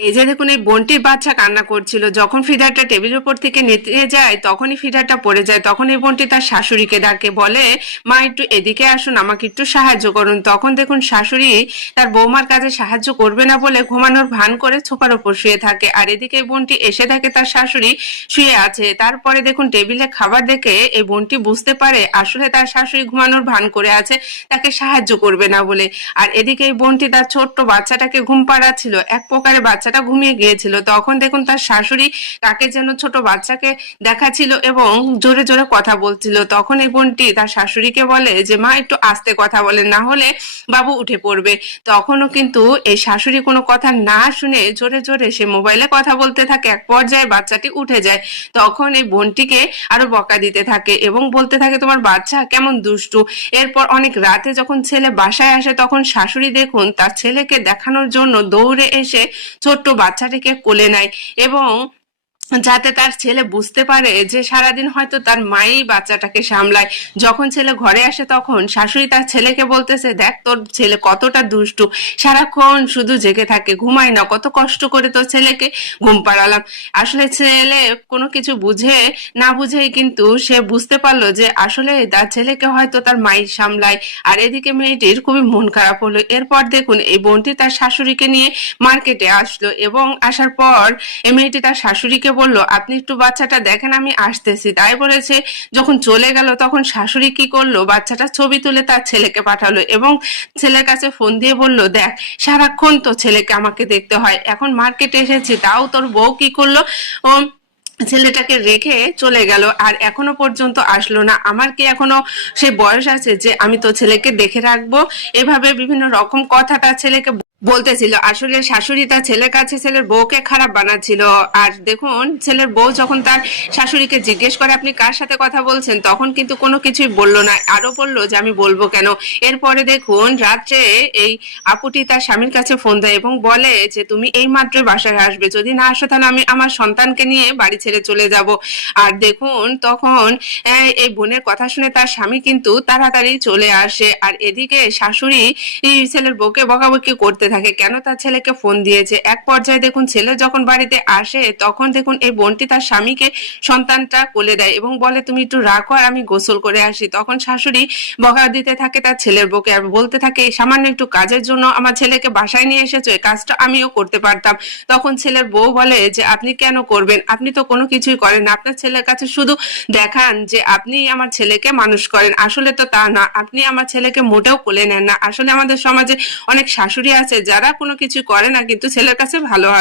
এই যে দেখুন, এই বোনটির বাচ্চা কান্না করছিল। যখন ফিডারটা টেবিলের উপর থেকে নিতে যায় তখনই ফিডারটা পড়ে যায়। তখন এই বোনটি তার শাশুড়িকে ডাকে, বলে মা একটু এদিকে আসুন, আমাকে একটু সাহায্য করুন। তখন দেখুন শাশুড়ি তার বৌমার কাজে সাহায্য করবে না বলে ঘুমানোর ভান করে সোফার উপর শুয়ে থাকে। আর এদিকে এই বোনটি এসে দেখে তার শাশুড়ি শুয়ে আছে। তারপরে দেখুন টেবিলে খাবার দেখে এই বোনটি বুঝতে পারে আসলে তার শাশুড়ি ঘুমানোর ভান করে আছে, তাকে সাহায্য করবে না বলে। আর এদিকে এই বোনটি তার ছোট্ট বাচ্চাটাকে ঘুম পাড়াচ্ছিল। এক প্রকারে বাচ্চাটা ঘুমিয়ে গিয়েছিল। তখন দেখুন তার শাশুড়ি তাকে যেন ছোট বাচ্চাকে দেখাচ্ছিল এবং জোরে জোরে কথা বলছিল। তখন এই বোনটি তার শাশুড়িকে বলে যে মা একটু আস্তে কথা বলেন, না হলে বাবু উঠে পড়বে। তখনও কিন্তু এই শাশুড়ি কোনো কথা না শুনে জোরে জোরে সে মোবাইলে কথা বলতে থাকে। এক পর্যায়ে বাচ্চাটি উঠে যায়। তখন এই বোনটিকে আরো বকা দিতে থাকে এবং বলতে থাকে তোমার বাচ্চা কেমন দুষ্টু। এরপর অনেক রাতে যখন ছেলে বাসায় আসে তখন শাশুড়ি দেখুন তার ছেলেকে দেখানোর জন্য দৌড়ে এসে ছোট্ট বাচ্চাটিকে কোলে নেয় এবং যাতে তার ছেলে বুঝতে পারে যে সারাদিন হয়তো তার মাই বাচ্চাটাকে সামলায়। যখন ছেলে ঘরে আসে তখন শাশুড়ি তার ছেলেকে বলতেছে, দেখ তোর ছেলে কতটা দুষ্টু, সারাক্ষণ শুধু জেগে থাকে, ঘুমায় না, কত কষ্ট করে তোর ছেলেকে ঘুম পাড়ালাম। আসলে ছেলে কোনো কিছু বুঝে না বুঝেই কিন্তু সে বুঝতে পারলো যে আসলে তার ছেলেকে হয়তো তার মাই সামলায়। আর এদিকে মেয়েটির খুবই মন খারাপ হলো। এরপর দেখুন এই বোনটি তার শাশুড়িকে নিয়ে মার্কেটে আসলো এবং আসার পর এই মেয়েটি তার শাশুড়িকে বলল, আপনি একটু বাচ্চাটা দেখেন, আমি আসতেছি। তাই বলেছে। যখন চলে গেল তখন শাশুড়ি কি করলো, বাচ্চাটা ছবি তুলে তার ছেলেকে পাঠালো এবং ছেলের কাছে ফোন দিয়ে বলল, দেখ সারাক্ষণ তো ছেলেকে আমাকে দেখতে হয়, এখন মার্কেটে এসেছি তাও তোর বউ কি করলো, ও ছেলেটাকে রেখে চলে গেল আর এখনো পর্যন্ত আসলো না। আমার কি এখনো সে বয়স আছে যে আমি তো ছেলেকে দেখে রাখবো? এভাবে বিভিন্ন রকম কথা তার ছেলেকে বলতেছিল। আসলে শাশুড়ি তার ছেলের কাছে ছেলের বউকে খারাপ বানাচ্ছিল। আর দেখুন ছেলের বউ যখন তার শাশুড়িকে জিজ্ঞেস করে আপনি কার সাথে কথা বলছেন, তখন কিন্তু কোনো কিছুই বললো না, আরো বললো যে আমি বলবো কেন। এরপরে দেখুন রাত্রে এই আপুটি তার স্বামীর কাছে ফোন দেয় এবং বলে যে তুমি এই মাত্রই বাসায় আসবে, যদি না আসো তাহলে আমি আমার সন্তানকে নিয়ে বাড়ি ছেড়ে চলে যাব। আর দেখুন তখন এই বোনের কথা শুনে তার স্বামী কিন্তু তাড়াতাড়ি চলে আসে। আর এদিকে শাশুড়ি এই ছেলের বউকে বকাবকি করতে থাকে কেন তার ছেলেকে ফোন দিয়েছে। এক পর্যায়ে দেখুন ছেলে যখন বাড়িতে আসে তখন দেখুন এই বোনটি তার স্বামীকে সন্তানটা কোলে দেয় এবং বলে তুমি একটু রাখো আর আমি গোসল করে আসি। তখন শাশুড়ি বকা দিতে থাকে তার ছেলের বউকে আর বলতে থাকে সামান্য একটু কাজের জন্য আমার ছেলেকে বাসায় নিয়ে এসেছো, এই কাজটা আমিও করতে পারতাম। তখন ছেলের বউ বলে যে আপনি কেন করবেন, আপনি তো কোনো কিছুই করেন না, আপনার ছেলের কাছে শুধু দেখান যে আপনি আমার ছেলেকে মানুষ করেন, আসলে তো তা না, আপনি আমার ছেলেকে মোটেও কোলে নেন না। আসলে আমাদের সমাজে অনেক শাশুড়ি আছে যারা কোনো কিছু করে না কিন্তু ছেলের কাছে ভালো হয়।